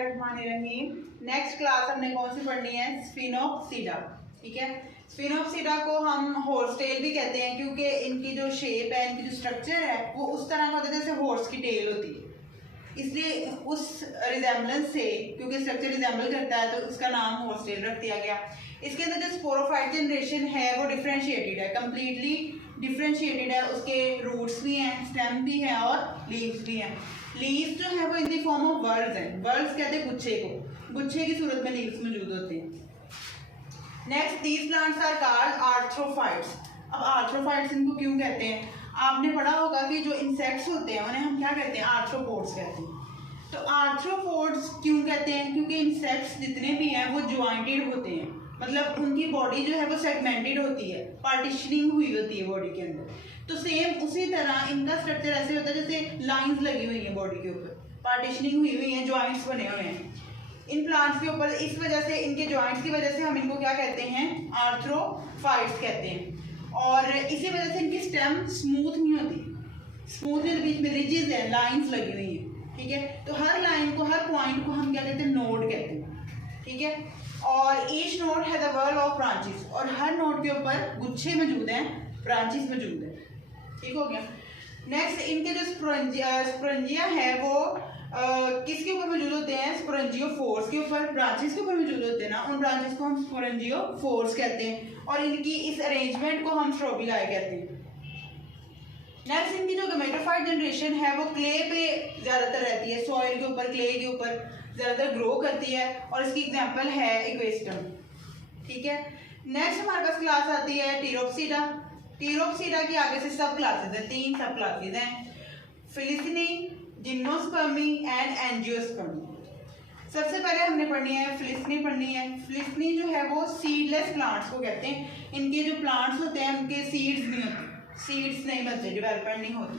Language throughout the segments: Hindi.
बिस्मिल्लाहिर्रहमानिर्रहीम। नेक्स्ट क्लास हमने कौन सी पढ़नी है? स्फिनोप्सिडा। ठीक है, स्फिनोप्सिडा को हम हॉर्स टेल भी कहते हैं क्योंकि इनकी जो शेप है, इनकी जो स्ट्रक्चर है वो उस तरह का होता है जैसे हॉर्स की टेल होती है। इसलिए उस रिजेम्बलेंस से, क्योंकि स्ट्रक्चर रिजेम्बल करता है, तो उसका नाम हॉर्स टेल रख दिया गया। इसके अंदर जो स्पोरोफाइट जनरेशन है वो डिफरेंशिएटेड है, कम्प्लीटली डिफरेंशिएटेड है। उसके रूट्स भी हैं, स्टेम भी है और लीव्स भी हैं। लीव्स जो है वो in the form of words हैं। वर्ड्स कहते हैं गुच्छे को, गुच्छे की सूरत में लीव्स मौजूद होते हैं। Next, these plants are called arthrophytes. अब आर्थ्रोफाइट्स इनको क्यों कहते हैं? आपने पढ़ा होगा कि जो इंसेक्ट्स होते हैं उन्हें हम क्या कहते हैं? आर्थ्रोपोड्स कहते हैं। तो आर्थ्रोपोड्स क्यों कहते हैं? क्योंकि इंसेक्ट्स जितने भी हैं वो ज्वाइंटेड होते हैं, मतलब उनकी बॉडी जो है वो सेगमेंटेड होती है, पार्टीशनिंग हुई होती है बॉडी के अंदर। तो सेम उसी तरह इनका स्ट्रक्चर ऐसे होता है जैसे लाइंस लगी हुई हैं बॉडी के ऊपर, पार्टीशनिंग हुई है, जॉइंट्स बने हुए हैं इन प्लांट्स के ऊपर। इस वजह से, इनके जॉइंट्स की वजह से हम इनको क्या कहते हैं? आर्थ्रोफाइट्स कहते हैं। और इसी वजह से इनकी स्टेम स्मूथ नहीं होती, स्मूथ नहीं, बीच में रिजेस है, लाइंस लगी हुई हैं। ठीक है, तो हर लाइन को, हर पॉइंट को हम क्या कहते हैं? नोड कहते हैं। ठीक है, और each node has a whorl of branches, और हर नोड के ऊपर गुच्छे मौजूद हैं, ब्रांचेस मौजूद हैं। ठीक हो गया। नेक्स्ट, इनके जो स्पोरेंजिया है वो किसके ऊपर मौजूद होते हैं? स्पोरेंजियोफोर्स के ऊपर, ब्रांचेस के ऊपर मौजूद होते हैं ना, उन ब्रांचेस को हम स्पोरेंजियोफोर्स कहते हैं। और इनकी इस अरेंजमेंट को हम स्ट्रोबिलाई कहते हैं। नेक्स्ट, इनकी जो गमेटोफाइट जनरेशन है वो क्ले पे ज़्यादातर रहती है, सॉइल के ऊपर, क्ले के ऊपर ज़्यादातर ग्रो करती है, और इसकी एग्जांपल है इक्वेस्टम। ठीक है, नेक्स्ट हमारे पास क्लास आती है टीरोप्सिडा। टीरोप्सिडा की आगे से सब क्लासेज हैं, 3 सब क्लासेज हैं, फिलिसिनी, जिम्नोस्पर्मी एंड एंजियोस्पर्मी। सबसे पहले हमने पढ़नी है फिलिसिनी पढ़नी है। फिलिसिनी जो है वो सीडलेस प्लांट्स को कहते हैं। इनके जो प्लांट्स होते हैं उनके सीड्स नहीं होते, सीड्स नहीं बनते, डेवलपमेंट नहीं होती।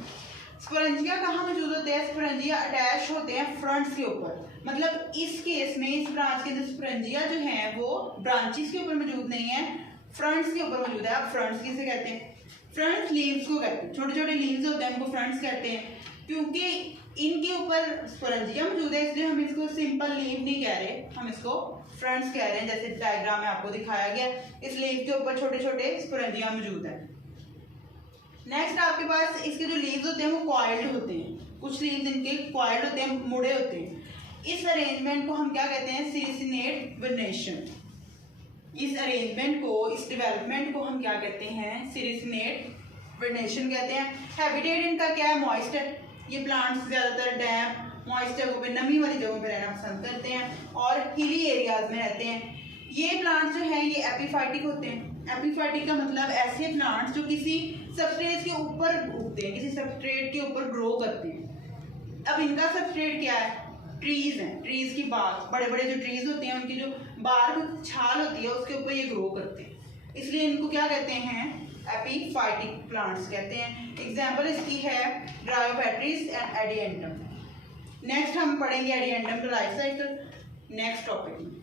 स्पोरेंजिया कहाँ मौजूद होते हैं? स्पोरेंजिया अटैच होते हैं फ्रंट्स के ऊपर, मतलब इस केस में, इस ब्रांच के अंदर स्पोरेंजिया जो है वो ब्रांचेस के ऊपर मौजूद नहीं है, फ्रंट्स के ऊपर मौजूद है। आप फ्रंट्स किसे कहते हैं? फ्रंट लीव्स को कहते हैं, छोटे छोटे लीव्स होते हैं उनको फ्रंट्स कहते हैं। क्योंकि इनके ऊपर स्पोरेंजिया मौजूद है इसलिए हम इसको सिंपल लीव नहीं कह रहे, हम इसको फ्रंट्स कह रहे हैं, जैसे डायग्राम में आपको दिखाया गया। इस लीव के ऊपर छोटे छोटे स्पोरेंजिया मौजूद है। नेक्स्ट, आपके पास इसके जो लीव्स होते हैं वो कॉइल्ड होते हैं, कुछ लीव्स इनके कॉइल्ड होते हैं, मुड़े होते हैं। इस अरेंजमेंट को हम क्या कहते हैं? सीरिसिनेट वेनेशन। इस अरेंजमेंट को, इस डेवलपमेंट को हम क्या कहते हैं? सीरिसिनेट वेनेशन कहते हैं। हैबिटेट इनका क्या है? मॉइस्ट है। ये प्लांट्स ज़्यादातर डैम्प, मॉइस्ट जगहों पे, नमी वाली जगहों पे रहना पसंद करते हैं और हिली एरियाज में रहते हैं। ये प्लांट्स जो हैं ये एपिफाइटिक होते हैं। एपिफाइटिक का मतलब ऐसे प्लांट्स जो किसी सबस्ट्रेट के ऊपर उगते हैं, किसी सबस्ट्रेट के ऊपर ग्रो करते हैं। अब इनका सबस्ट्रेट क्या है? ट्रीज हैं, ट्रीज की बार्क, बड़े बड़े जो ट्रीज होते हैं उनकी जो बार्क, छाल होती है, उसके ऊपर ये ग्रो करते हैं, इसलिए इनको क्या कहते हैं? एपिफाइटिक प्लांट्स कहते हैं। एग्जाम्पल इसकी है ड्रायोपेट्रीज एंड एडिएंटम। नेक्स्ट हम पढ़ेंगे एडिएंटम का लाइफ साइकिल नेक्स्ट टॉपिक में।